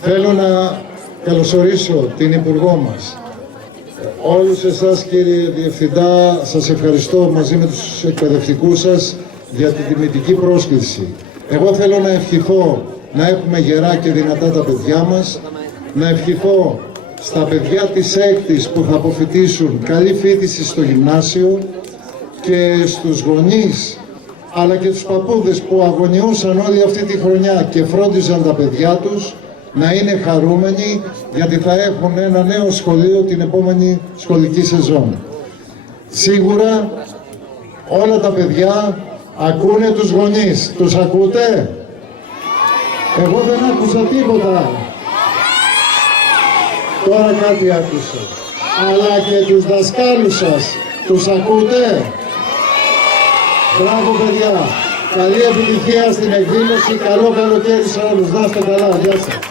Θέλω να καλωσορίσω την Υπουργό μας. Όλους εσάς κύριε Διευθυντά, σας ευχαριστώ μαζί με τους εκπαιδευτικούς σας για την τιμητική πρόσκληση. Εγώ θέλω να ευχηθώ να έχουμε γερά και δυνατά τα παιδιά μας, να ευχηθώ στα παιδιά της έκτης που θα αποφοιτήσουν καλή φοιτηση στο γυμνάσιο και στους γονείς αλλά και τους παππούδες που αγωνιούσαν όλη αυτή τη χρονιά και φρόντιζαν τα παιδιά τους να είναι χαρούμενοι γιατί θα έχουν ένα νέο σχολείο την επόμενη σχολική σεζόν. Σίγουρα όλα τα παιδιά ακούνε τους γονείς. Τους ακούτε? Εγώ δεν άκουσα τίποτα. Τώρα κάτι άκουσα. Αλλά και τους δασκάλους σας. Τους ακούτε? Μπράβο παιδιά. Καλή επιτυχία στην εκδήλωση. Καλό καλοκαίρι σε όλους. Να είστε καλά. Γεια σας.